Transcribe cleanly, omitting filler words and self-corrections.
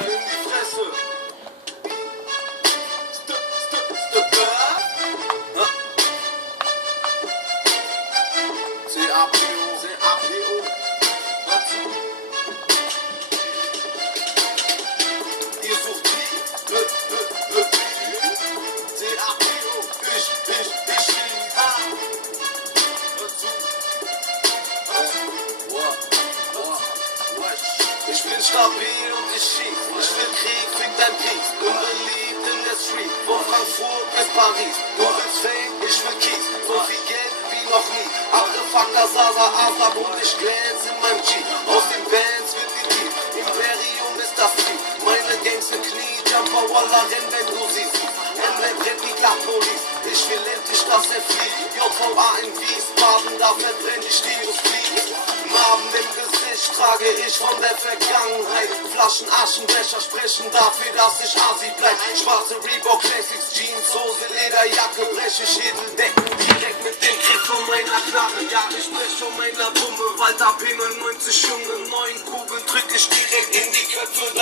in die Fresse. C-A-P-O, was? Ihr sucht die, C-A-P-O, ich will, ich bin stabil und ich schief. Ich will Krieg, fick dein Peace. Bin beliebt in der Street, von Frankfurt bis Paris. Du willst Fame, ich will Kies. So viel Geld wie noch nie. Abgefuckter Sasa, Asap und ich glänze in meinem Jeep. Aus den Bands wird gedient. Imperium ist das Ziel. Meine Gangs sind Knie, Jumper, Walla, renn, wenn du siehst. Emblem brennt die Glattpolis. Ich will endlich, dass er fliegt. JVA in Wiesbaden, da verbrenn ich die Justiz. Narben im Gesicht trage ich von der Vergangenheit. Flaschen, Aschenbecher sprechen dafür, dass ich Asi bleib. Schwarze Reebok Classics, Jeans, Hose, Lederjacke, breche Schädeldecken direkt mit dem Griff von meiner Knarre. Ja, ich brech von meiner Wumme, Walter P99 Junge, 9 Kugeln drück ich direkt in die Köpfe.